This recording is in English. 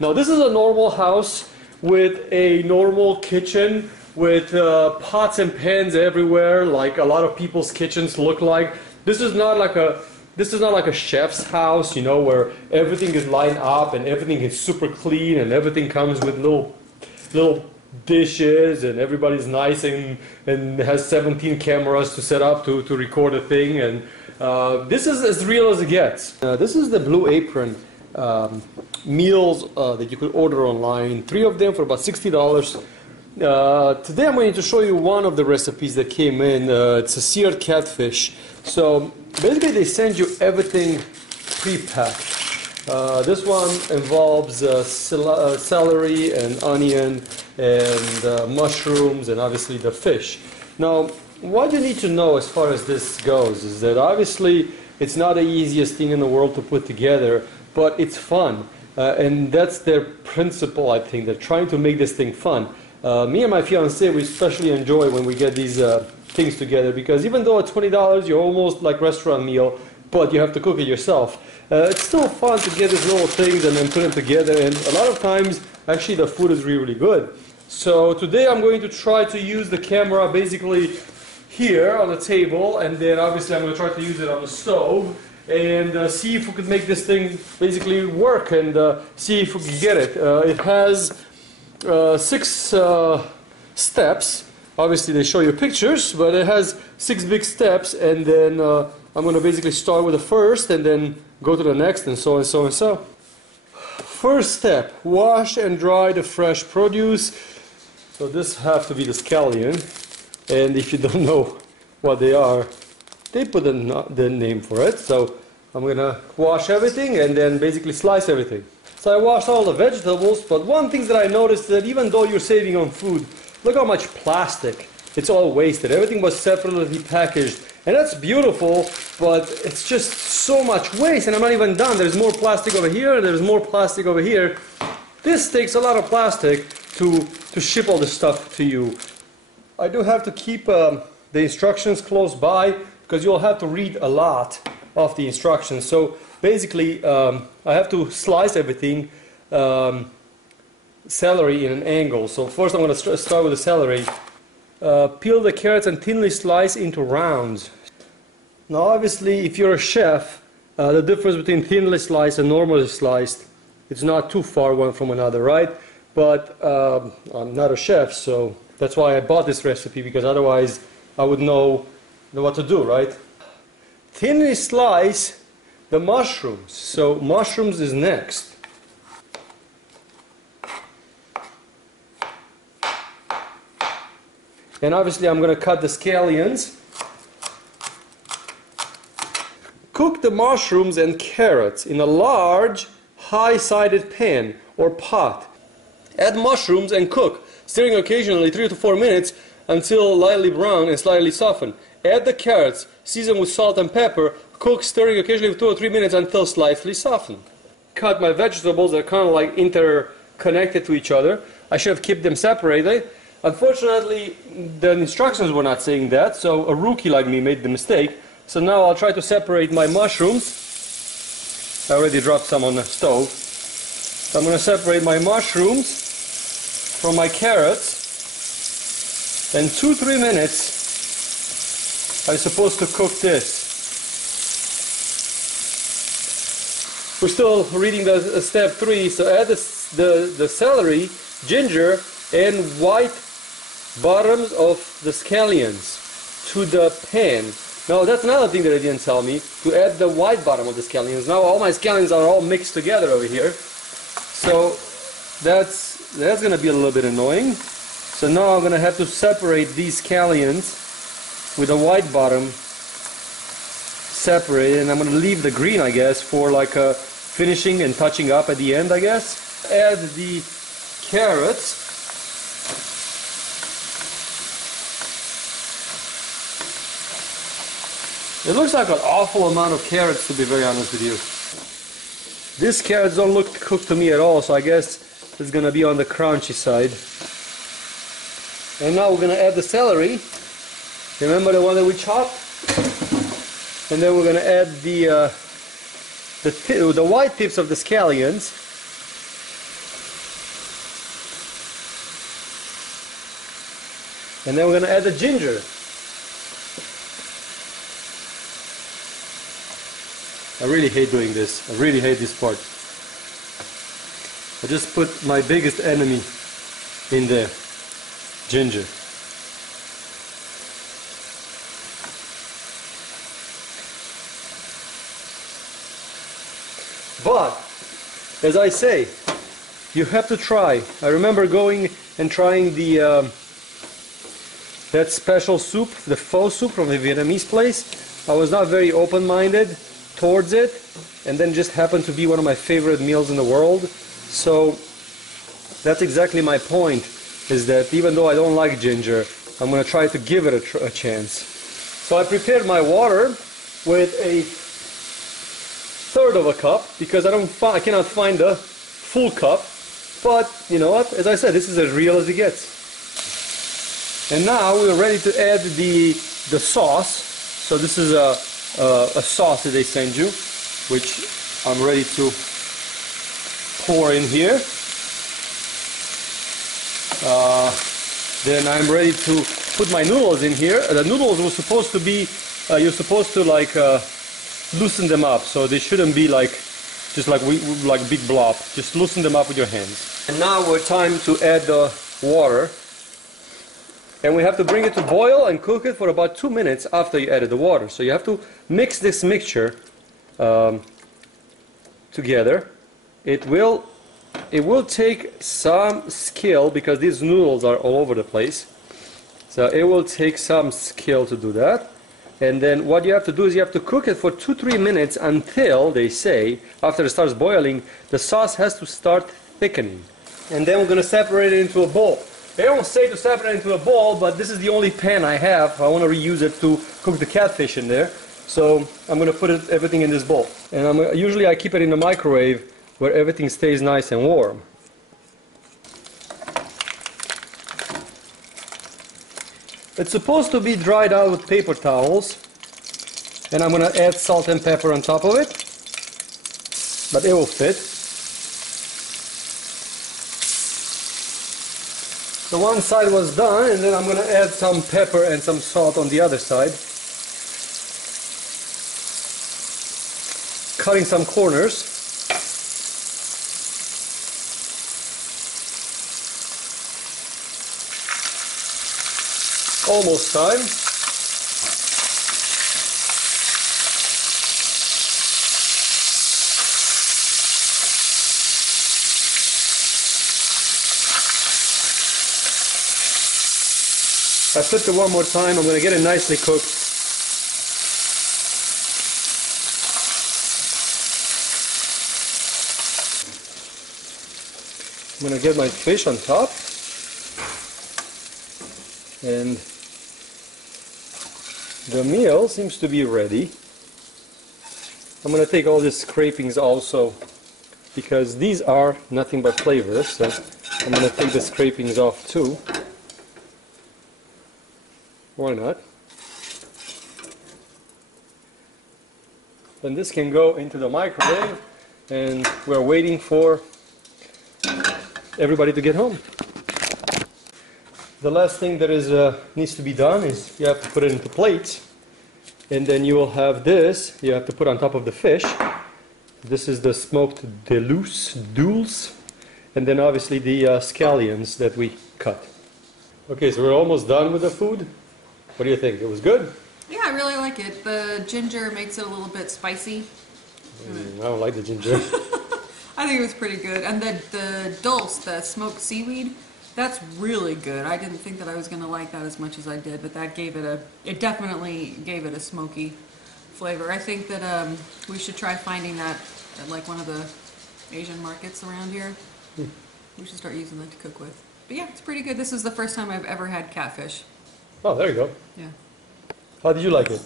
Now this is a normal house with a normal kitchen with pots and pans everywhere, like a lot of people's kitchens look like. This is not like a chef's house, you know, where everything is lined up and everything is super clean and everything comes with little dishes and everybody's nice and has 17 cameras to set up to record a thing, and this is as real as it gets. This is the Blue Apron meals that you could order online, 3 of them for about $60. Today I'm going to show you one of the recipes that came in. It's a seared catfish. So basically they send you everything pre-packed. This one involves celery and onion and mushrooms and obviously the fish. Now what you need to know as far as this goes is that obviously it's not the easiest thing in the world to put together, but it's fun. And that's their principle, I think. They're trying to make this thing fun. Me and my fiancée, we especially enjoy when we get these things together, because even though at $20 you're almost like restaurant meal, but you have to cook it yourself. It's still fun to get these little things and then put them together, and a lot of times actually the food is really good. So today I'm going to try to use the camera basically here on the table, and then obviously I'm going to try to use it on the stove and see if we could make this thing basically work and see if we can get it. It has 6 steps. Obviously they show you pictures, but it has 6 big steps, and then I'm going to basically start with the first and then go to the next, and so and so and so. First step, wash and dry the fresh produce. So this have to be the scallion, and if you don't know what they are, they put the name for it. So I'm going to wash everything and then basically slice everything. So I washed all the vegetables, but one thing that I noticed is that even though you're saving on food, look how much plastic. It's all wasted. Everything was separately packaged. And that's beautiful, but it's just so much waste, and I'm not even done. There's more plastic over here, and there's more plastic over here. This takes a lot of plastic to ship all this stuff to you. I do have to keep the instructions close by, because you'll have to read a lot of the instructions. So basically, I have to slice everything, celery in an angle. So first I'm going to start with the celery. Peel the carrots and thinly slice into rounds. Now obviously if you're a chef, the difference between thinly sliced and normally sliced, it's not too far one from another, right? But I'm not a chef, so that's why I bought this recipe, because otherwise I would know what to do, right? Thinly slice the mushrooms. So mushrooms is next. And obviously I'm going to cut the scallions. Cook the mushrooms and carrots in a large, high-sided pan or pot. Add mushrooms and cook, stirring occasionally 3 to 4 minutes until lightly brown and slightly softened. Add the carrots, season with salt and pepper, cook, stirring occasionally for 2 or 3 minutes until slightly softened. Cut my vegetables, they're kind of like interconnected to each other. I should have kept them separated. Unfortunately, the instructions were not saying that, so a rookie like me made the mistake. So now I'll try to separate my mushrooms. I already dropped some on the stove. So I'm going to separate my mushrooms from my carrots. And 2-3 minutes I'm supposed to cook this. We're still reading the step 3, so add the celery, ginger, and white bottoms of the scallions to the pan. Now that's another thing that they didn't tell me, to add the white bottom of the scallions. Now all my scallions are all mixed together over here, so that's going to be a little bit annoying. So now I'm going to have to separate these scallions with the white bottom separated, and I'm going to leave the green, I guess, for like a finishing and touching up at the end, I guess. Add the carrots. It looks like an awful amount of carrots, to be very honest with you. These carrots don't look cooked to me at all, so I guess it's going to be on the crunchy side. And now we're going to add the celery. Remember the one that we chopped? And then we're going to add the white tips of the scallions. And then we're going to add the ginger. I really hate doing this. I really hate this part. I just put my biggest enemy in there. Ginger. But, as I say, you have to try. I remember going and trying the that special soup, the pho soup from the Vietnamese place. I was not very open-minded towards it, and then just happened to be one of my favorite meals in the world. So that's exactly my point, is that even though I don't like ginger, I'm going to try to give it a chance. So I prepared my water with a third of a cup, because I cannot find the full cup. But you know what, as I said, this is as real as it gets. And now we're ready to add the sauce. So this is a sauce that they send you, which I'm ready to pour in here. Then I'm ready to put my noodles in here. The noodles were supposed to be, you're supposed to like loosen them up, so they shouldn't be like just like big blob. Just loosen them up with your hands. And now we're time to add the water. And we have to bring it to boil and cook it for about 2 minutes after you added the water. So you have to mix this mixture together. It will take some skill, because these noodles are all over the place. So it will take some skill to do that. And then what you have to do is you have to cook it for 2-3 minutes until, they say, after it starts boiling, the sauce has to start thickening. And then we're going to separate it into a bowl. They don't say to separate it into a bowl, but this is the only pan I have. I want to reuse it to cook the catfish in there. So I'm going to put everything in this bowl. And usually I keep it in the microwave where everything stays nice and warm. It's supposed to be dried out with paper towels. And I'm going to add salt and pepper on top of it. But it will fit. So one side was done, and then I'm going to add some pepper and some salt on the other side. Cutting some corners. Almost time. I flipped it one more time. I'm going to get it nicely cooked. I'm going to get my fish on top. And the meal seems to be ready. I'm going to take all these scrapings also, because these are nothing but flavors. So I'm going to take the scrapings off too. Why not? Then this can go into the microwave, and we're waiting for everybody to get home. The last thing that needs to be done is you have to put it into plates, and then you will have this you have to put on top of the fish. This is the smoked dulce, and then obviously the scallions that we cut. Okay, so we're almost done with the food. What do you think? It was good? Yeah, I really like it. The ginger makes it a little bit spicy. I don't like the ginger. I think it was pretty good. And the dulce, the smoked seaweed, that's really good. I didn't think that I was going to like that as much as I did, but that it definitely gave it a smoky flavor. I think that we should try finding that at like one of the Asian markets around here. We should start using that to cook with. But yeah, it's pretty good. This is the first time I've ever had catfish. Oh, there you go. Yeah. How did you like it?